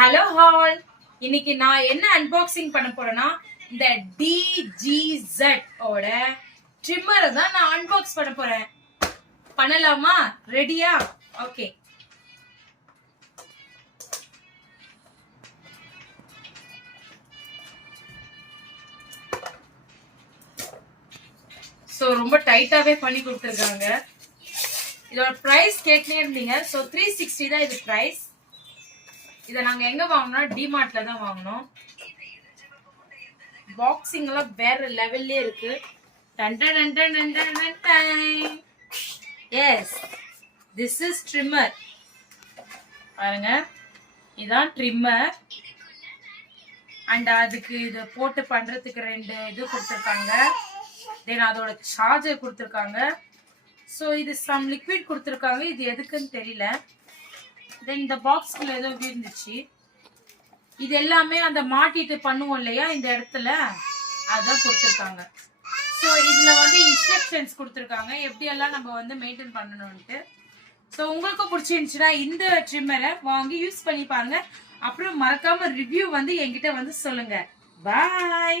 Hello hall, இன்னைக்கு நான் என்ன அன்பாக்சிங் பண்ண போறேன்னா இந்த DGZ ஓட ட்ரிம்மரை தான் நான் அன்பாக்ஸ் பண்ண போறேன். பண்ணலாமா? ரெடியா? ஓகே. ஸோ ரொம்ப டைட்டாவே பண்ணி கொடுத்துருக்காங்க. இதோட பிரைஸ் கேட்டுனே இருந்தீங்க. ஸோ 360 தான் இது பிரைஸ். இதை நாங்க எங்க வாங்கினோம்னா டிமார்ட்ல தான் வாங்கினோம். பாக்ஸிங் எல்லாம் வேற லெவல்லே இருக்கு. Yes, this is trimmer. பாருங்க, இதான் ட்ரிம்மர். அண்ட் அதுக்கு இது போட்டு பண்றதுக்கு 2 இது கொடுத்துருக்காங்க. தென் அதோட சார்ஜர் கொடுத்துருக்காங்க. ஸோ இது சம் லிக்விட் கொடுத்துருக்காங்க. இது எதுக்குன்னு தெரியல. தென் இந்த பாக்ஸ்குள்ள ஏதோ இருந்துச்சு. இது எல்லாமே அந்த மாட்டிட்டு பண்ணுவோம் இல்லையா இந்த இடத்துல, அதான் கொடுத்துருக்காங்க. ஸோ இதுல வந்து இன்ஸ்ட்ரக்ஷன்ஸ் கொடுத்துருக்காங்க எப்படியெல்லாம் நம்ம வந்து மெயின்டைன் பண்ணணும்ட்டு. ஸோ உங்களுக்கு பிடிச்சிருந்துச்சுன்னா இந்த ட்ரிம்மரை வாங்கி யூஸ் பண்ணி பாருங்க. அப்புறம் மறக்காம ரிவ்யூ வந்து என்கிட்ட வந்து சொல்லுங்க. பாய்.